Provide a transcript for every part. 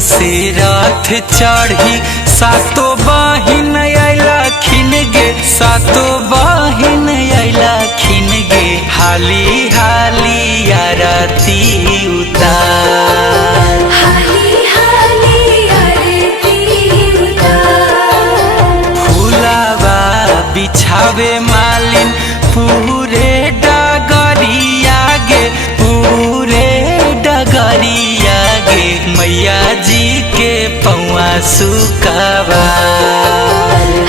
से रथ चढ़ी सातो बहिन अइला खिन गे, सातो बहिन अइला खिन गे। हाली हाली आरती उतार, हाली हाली आरती उतार। फुलावा बिछावे मालिन पूरे डगरिया गे, पूरे डगरिया गे। मैया जी के पौआ सुकावा,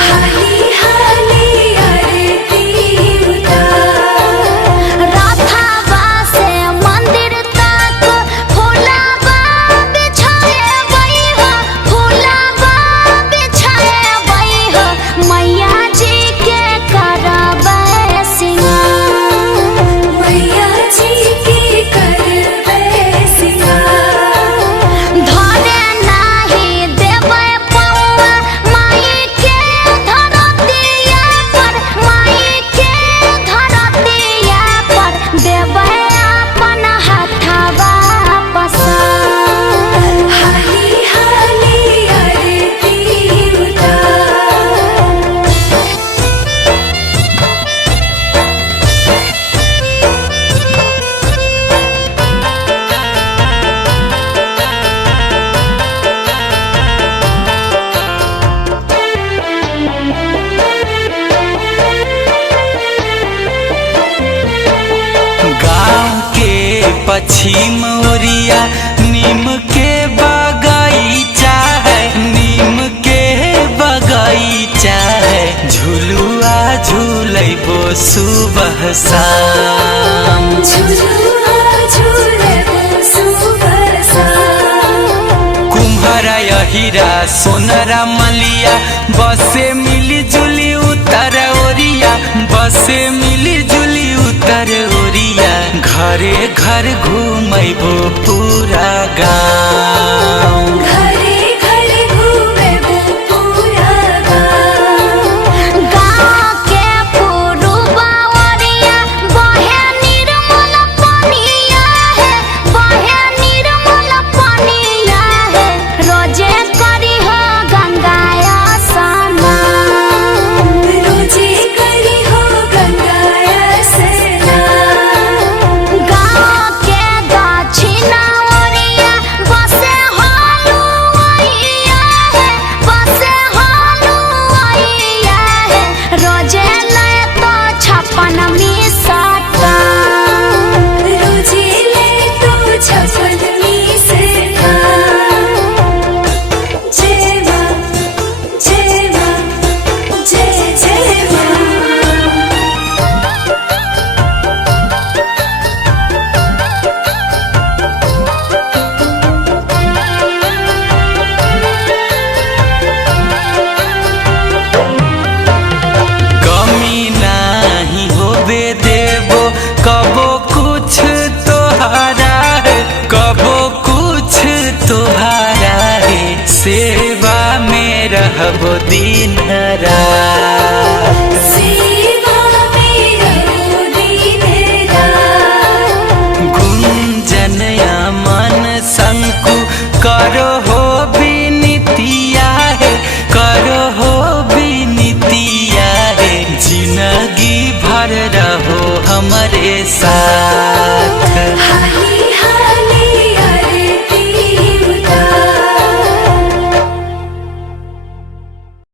हाली हाली आरती उतार। राधावा से मंदिर तक फुलावा बिछाए बैहा, फुलावा बिछाए बैहा। मैया जी के करबै सिंगार, मैया जी के करबै सिंगार। धरे नाही देबै पौआ माई के धरतिया पर, माई के धरतिया पर। देबै अपन हाथवा पसार, हाली हाली आरती उतार। गाँव के पश्चिम ओरिया नीम के बगीचा है, नीम के बगीचा है। झुलुआ झूलैबो सुबह शाम, झुलुआ झुलबो सुबह शाम। कुम्हरा हीरा सोनरा मलिया बसे मिली जुली उतर ओरिया, बसे मिली जुली उतर ओरिया। घरे घर घूमैबो पूरा गाँव, घरे घरे घूमबो पूरा गाँव। गाँव के पुरुबा ओरिया बहे निर्मल पनिया है, बहे निर्मल पनिया है। रोजे करिह गंगाया स्नान, रोजे करिह गंगाया स्नान। गाँव के दक्षिणा ओरिया बसे हलुआइया है, बसे हलुआइया है। रोजे ले तो 56 मिसटा, रोजे ले तो 56 मिसटा। जय माँ, जय माँ, जय जय माँ। कमी नाही होबे देबो कबो कुछ तोहारा है, कबो कुछ तोहारा है। सेवा में रहबो दिन रात, सेवा में रहो दिन रात। गुंजन मन शंकु करो हो विनतिया है, करो हो विनतिया है। जिंदगी भर रहो हमरे साथ।